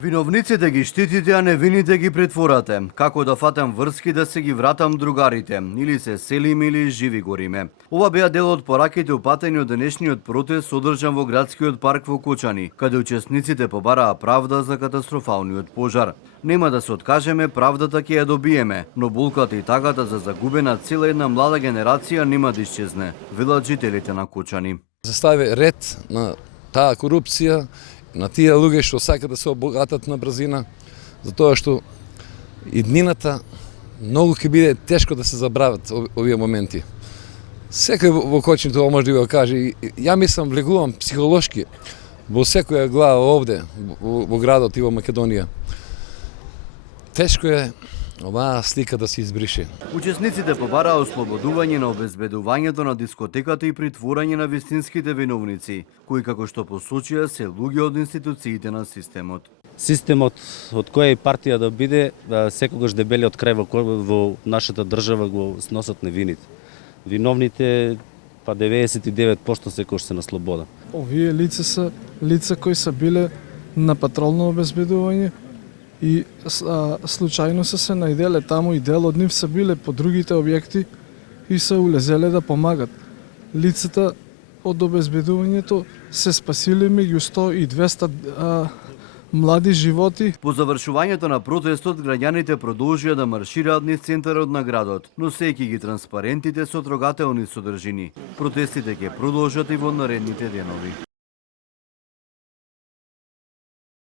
Виновниците ги штитите, а невините ги претворате. Како да фатам врски да се ги вратам другарите, или се селим или живи гориме. Ова беа дел од пораките упатени од денешниот протест одржан во градскиот парк во Кочани, каде учесниците побараа правда за катастрофалниот пожар. Нема да се откажеме, правдата ќе ја добиеме, но болката и тагата за загубена цела една млада генерација нема да исчезне, велат жителите на Кочани. За стави ред на таа корупција, на тие луѓе што сакаат да се обогатат на брзина, затоа што иднината многу ќе биде тешко да се забрават овие моменти. Секој во Кочани тоа може да го каже. Ја мислам, влегувам психолошки во секоја глава овде, во градот и во Македонија. Тешко е оваа слика да се избрише. Учесниците побараа ослободување на обезбедувањето на дискотеката и притворање на вистинските виновници, кои како што посочија се луѓе од институциите на системот. Системот од која и партија да биде, секогаш дебелиот крај во нашата држава го сносат невините. Виновните, 99% секогаш се на слобода. Овие лица се лица кои се биле на патролно обезбедување и случајно се најделе таму и дел од нив се биле по другите објекти и се улезеле да помагат. Лицата од обезбедувањето се спасиле меѓу 100 и 200 млади животи. По завршувањето на протестот, граѓаните продолжија да маршираат низ центарот на градот, носејќи ги транспарентите со трогателни содржини. Протестите ќе продолжат и во наредните денови.